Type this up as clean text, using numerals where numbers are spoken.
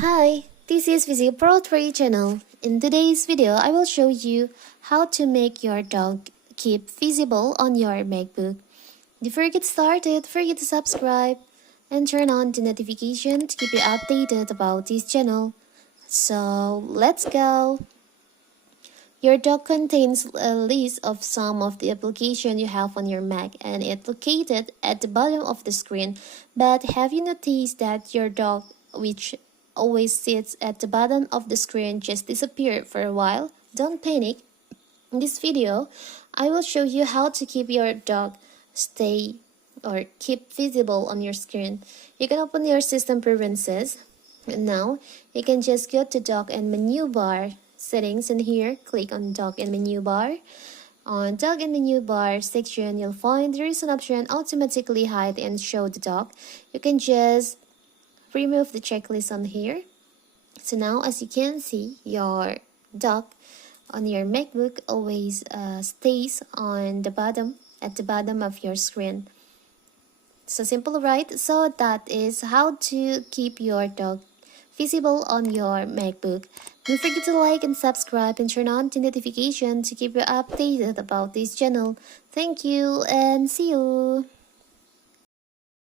Hi, this is Visible Pro 3 channel. In today's video, I will show you how to make your dog keep visible on your Macbook. Before you get started, forget to subscribe and turn on the notification to keep you updated about this channel. So, let's go! Your dock contains a list of some of the applications you have on your Mac and it's located at the bottom of the screen. But have you noticed that your dock, which always sits at the bottom of the screen, just disappeared for a while? Don't panic. In this video, I will show you how to keep your dock stay or keep visible on your screen. You can open your system preferences. And now, you can just go to dock and menu bar settings, and here click on dock and menu bar. On dock and menu bar section, you'll find there is an option automatically hide and show the dock. You can just remove the checklist on here. So now, as you can see, your dock on your MacBook always stays on the bottom, at the bottom of your screen. So simple, right? So that is how to keep your dock visible on your MacBook. Don't forget to like and subscribe and turn on the notification to keep you updated about this channel. Thank you and see you!